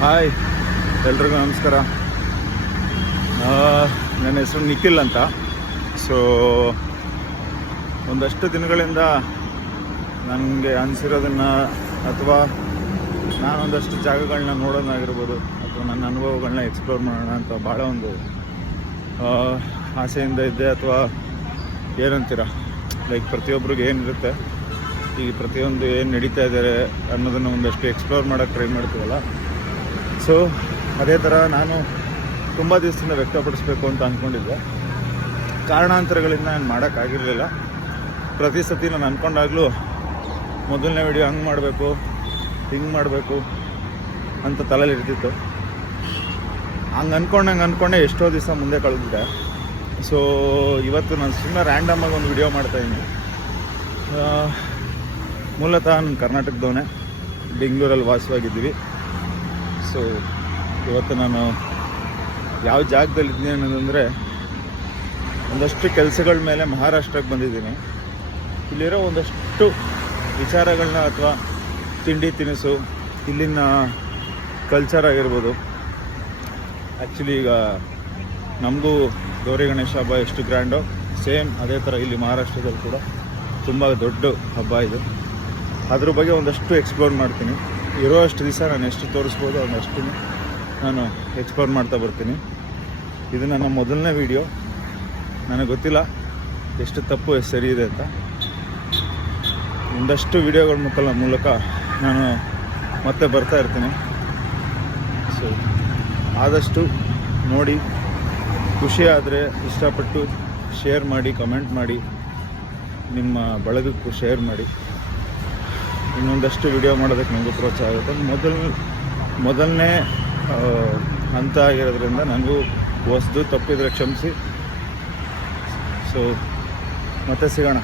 Hi, ಎಲ್ರಿಗೂ ನಮಸ್ಕಾರ. ನನ್ನ ಹೆಸರು ನಿಖಿಲ್ ಅಂತ. ಸೊ ಒಂದಷ್ಟು ದಿನಗಳಿಂದ ನನಗೆ ಅನಿಸಿರೋದನ್ನು ಅಥವಾ ನಾನೊಂದಷ್ಟು ಜಾಗಗಳನ್ನ ನೋಡೋದಾಗಿರ್ಬೋದು ಅಥವಾ ನನ್ನ ಅನುಭವಗಳನ್ನ ಎಕ್ಸ್ಪ್ಲೋರ್ ಮಾಡೋಣ ಅಂತ ಭಾಳ ಒಂದು ಆಸೆಯಿಂದ ಇದ್ದೆ. ಅಥವಾ ಏನಂತೀರ, ಲೈಕ್ ಪ್ರತಿಯೊಬ್ಬರಿಗೆ ಏನಿರುತ್ತೆ, ಈ ಪ್ರತಿಯೊಂದು ಏನು ನಡೀತಾ ಇದ್ದಾರೆ ಅನ್ನೋದನ್ನು ಒಂದಷ್ಟು ಎಕ್ಸ್ಪ್ಲೋರ್ ಮಾಡೋಕ್ಕೆ ಟ್ರೈ ಮಾಡ್ತೀವಲ್ಲ. ಸೊ ಅದೇ ಥರ ನಾನು ತುಂಬ ದಿವಸದಿಂದ ವ್ಯಕ್ತಪಡಿಸ್ಬೇಕು ಅಂತ ಅಂದ್ಕೊಂಡಿದ್ದೆ. ಕಾರಣಾಂತರಗಳಿಂದ ನಾನು ಮಾಡೋಕ್ಕಾಗಿರಲಿಲ್ಲ. ಪ್ರತಿ ಸತಿ ನಾನು ಅಂದ್ಕೊಂಡಾಗಲೂ ಮೊದಲನೇ ವಿಡಿಯೋ ಹಂಗೆ ಮಾಡಬೇಕು, ಹಿಂಗೆ ಮಾಡಬೇಕು ಅಂತ ತಲೆಯಲ್ಲಿ ಇರ್ತಿತ್ತು. ಹಂಗೆ ಅಂದ್ಕೊಂಡೆ ಎಷ್ಟೋ ದಿವಸ ಮುಂದೆ ಕಳೆದಿದ್ದೆ. ಸೊ ಇವತ್ತು ನಾನು ಸುಮ್ಮನೆ ರ್ಯಾಂಡಮಾಗಿ ಒಂದು ವಿಡಿಯೋ ಮಾಡ್ತಾಯಿದ್ದೀನಿ. ಮೂಲತಃ ನಾನು ಕರ್ನಾಟಕದವನೇ, ಬೆಂಗಳೂರಲ್ಲಿ ವಾಸವಾಗಿದ್ದೀವಿ. ಸೊ ಇವತ್ತು ನಾನು ಯಾವ ಜಾಗದಲ್ಲಿದ್ದೀನಿ ಅನ್ನೋದಂದರೆ, ಒಂದಷ್ಟು ಕೆಲಸಗಳ ಮೇಲೆ ಮಹಾರಾಷ್ಟ್ರಕ್ಕೆ ಬಂದಿದ್ದೀನಿ. ಇಲ್ಲಿರೋ ಒಂದಷ್ಟು ವಿಚಾರಗಳನ್ನ ಅಥವಾ ತಿಂಡಿ ತಿನಿಸು, ಇಲ್ಲಿನ ಕಲ್ಚರ್ ಆಗಿರ್ಬೋದು. ಆ್ಯಕ್ಚುಲಿ ಈಗ ನಮಗೂ ಗೌರಿ ಗಣೇಶ ಹಬ್ಬ ಎಷ್ಟು ಗ್ರ್ಯಾಂಡೋ, ಸೇಮ್ ಅದೇ ಥರ ಇಲ್ಲಿ ಮಹಾರಾಷ್ಟ್ರದಲ್ಲಿ ಕೂಡ ತುಂಬ ದೊಡ್ಡ ಹಬ್ಬ ಇದು. ಅದ್ರ ಬಗ್ಗೆ ಒಂದಷ್ಟು ಎಕ್ಸ್ಪ್ಲೋರ್ ಮಾಡ್ತೀನಿ. ಇರೋ ಅಷ್ಟು ದಿವಸ ನಾನು ಎಷ್ಟು ತೋರಿಸ್ಬೋದು ಒಂದಷ್ಟು ನಾನು ಎಕ್ಸ್ಪ್ಲೋರ್ ಮಾಡ್ತಾ ಬರ್ತೀನಿ. ಇದು ನನ್ನ ಮೊದಲನೇ ವಿಡಿಯೋ. ನನಗೆ ಗೊತ್ತಿಲ್ಲ ಎಷ್ಟು ತಪ್ಪು ಎಷ್ಟು ಸರಿ ಇದೆ ಅಂತ. ಒಂದಷ್ಟು ವಿಡಿಯೋಗಳ ಮೂಲಕ ನಾನು ಮತ್ತೆ ಬರ್ತಾ ಇರ್ತೀನಿ. ಸೊ ಆದಷ್ಟು ನೋಡಿ, ಖುಷಿ ಆದರೆ ಇಷ್ಟಪಟ್ಟು ಶೇರ್ ಮಾಡಿ, ಕಮೆಂಟ್ ಮಾಡಿ, ನಿಮ್ಮ ಬಳಗಕ್ಕೂ ಶೇರ್ ಮಾಡಿ. ಇನ್ನೊಂದಷ್ಟು ವಿಡಿಯೋ ಮಾಡೋದಕ್ಕೆ ನನಗೂ ಪ್ರೋತ್ಸಾಹ ಆಗುತ್ತೆ. ಮೊದಲನೇ ಹಂತ ಆಗಿರೋದ್ರಿಂದ ನನಗೂ ಹೊಸದು ತಪ್ಪಿದರೆ ಕ್ಷಮಿಸಿ. ಸೊ ಮತ್ತೆ ಸಿಗೋಣ.